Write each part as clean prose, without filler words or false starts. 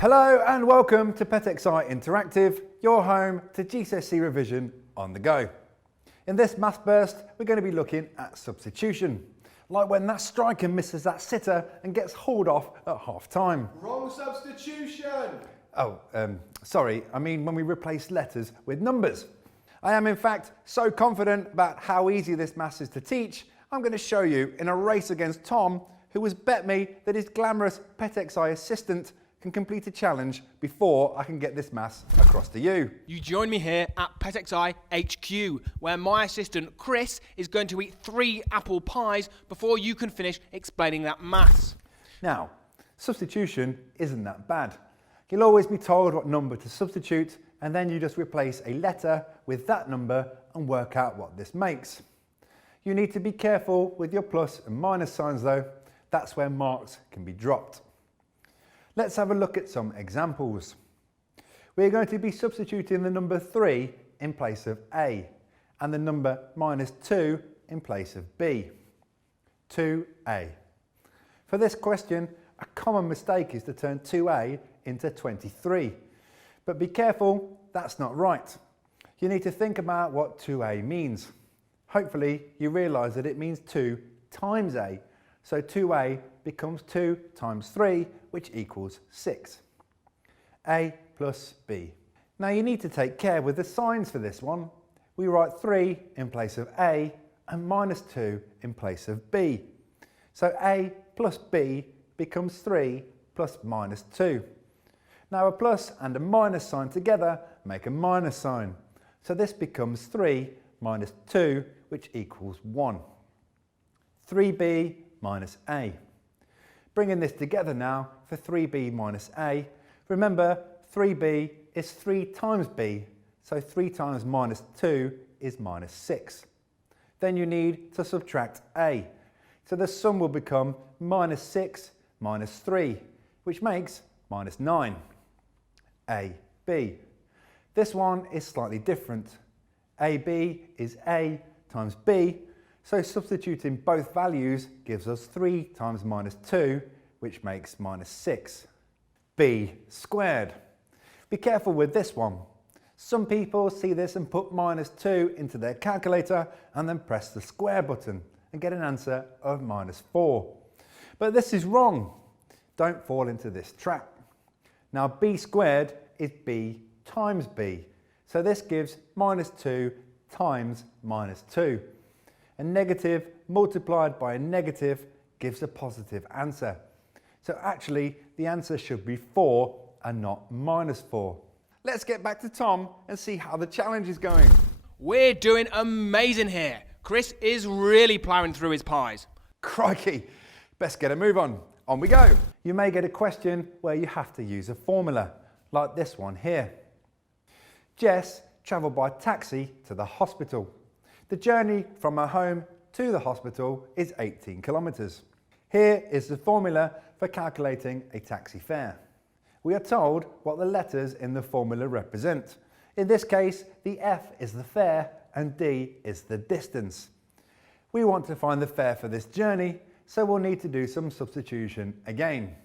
Hello and welcome to PetXI Interactive, your home to GCSE revision on the go. In this math burst, we're going to be looking at substitution, like when that striker misses that sitter and gets hauled off at half time. Wrong substitution! Oh, sorry, I mean when we replace letters with numbers. I am in fact so confident about how easy this maths is to teach, I'm going to show you in a race against Tom, who has bet me that his glamorous PetXI assistant can complete a challenge before I can get this maths across to you. You join me here at PetXI HQ, where my assistant Chris is going to eat 3 apple pies before you can finish explaining that maths. Now, substitution isn't that bad. You'll always be told what number to substitute, and then you just replace a letter with that number and work out what this makes. You need to be careful with your plus and minus signs though. That's where marks can be dropped. Let's have a look at some examples. We're going to be substituting the number 3 in place of A and the number minus 2 in place of B. 2A. For this question, a common mistake is to turn 2A into 23. But be careful, that's not right. You need to think about what 2A means. Hopefully you realise that it means 2 times A. So 2A becomes 2 times 3, which equals 6. A plus B. Now you need to take care with the signs for this one. We write 3 in place of A and minus 2 in place of B. So A plus B becomes 3 plus minus 2. Now a plus and a minus sign together make a minus sign. So this becomes 3 minus 2, which equals 1. 3B minus A. Bringing this together now for 3B minus A. Remember, 3B is 3 times B, so 3 times minus 2 is minus 6. Then you need to subtract A. So the sum will become minus 6 minus 3, which makes minus 9. AB. This one is slightly different. AB is A times B, so substituting both values gives us 3 times minus 2, which makes minus 6. B squared. Be careful with this one. Some people see this and put minus 2 into their calculator and then press the square button and get an answer of minus 4. But this is wrong. Don't fall into this trap. Now B squared is B times B, so this gives minus 2 times minus 2. A negative multiplied by a negative gives a positive answer. So actually the answer should be 4 and not minus 4. Let's get back to Tom and see how the challenge is going. We're doing amazing here. Chris is really ploughing through his pies. Crikey, best get a move on. On we go. You may get a question where you have to use a formula, like this one here. Jess travelled by taxi to the hospital. The journey from her home to the hospital is 18 kilometres. Here is the formula for calculating a taxi fare. We are told what the letters in the formula represent. In this case, the F is the fare and D is the distance. We want to find the fare for this journey, so we'll need to do some substitution again.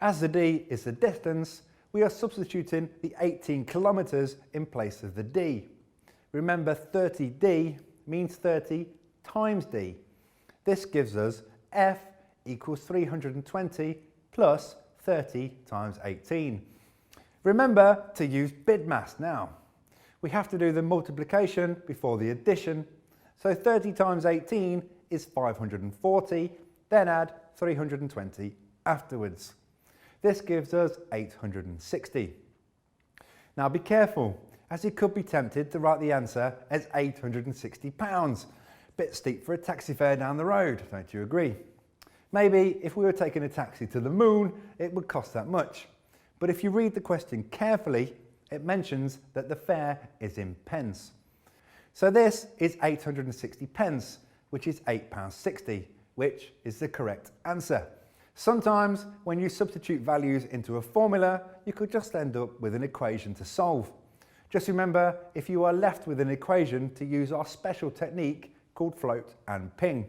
As the D is the distance, we are substituting the 18 kilometres in place of the D. Remember, 30D means 30 times D. This gives us F equals 320 plus 30 times 18. Remember to use BIDMAS now. We have to do the multiplication before the addition. So 30 times 18 is 540, then add 320 afterwards. This gives us 860. Now be careful, as you could be tempted to write the answer as £860. Bit steep for a taxi fare down the road, don't you agree? Maybe if we were taking a taxi to the moon, it would cost that much. But if you read the question carefully, it mentions that the fare is in pence. So this is 860 pence, which is £8.60, which is the correct answer. Sometimes when you substitute values into a formula, you could just end up with an equation to solve. Just remember, if you are left with an equation, to use our special technique called float and ping.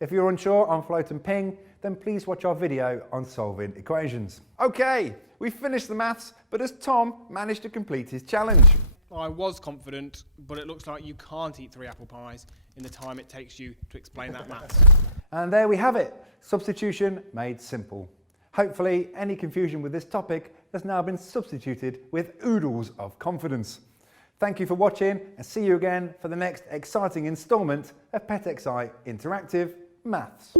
If you're unsure on float and ping, then please watch our video on solving equations. Okay, we've finished the maths, but has Tom managed to complete his challenge? I was confident, but it looks like you can't eat 3 apple pies in the time it takes you to explain that maths. And there we have it, substitution made simple. Hopefully, any confusion with this topic has now been substituted with oodles of confidence. Thank you for watching, and see you again for the next exciting instalment of PetXI Interactive Maths.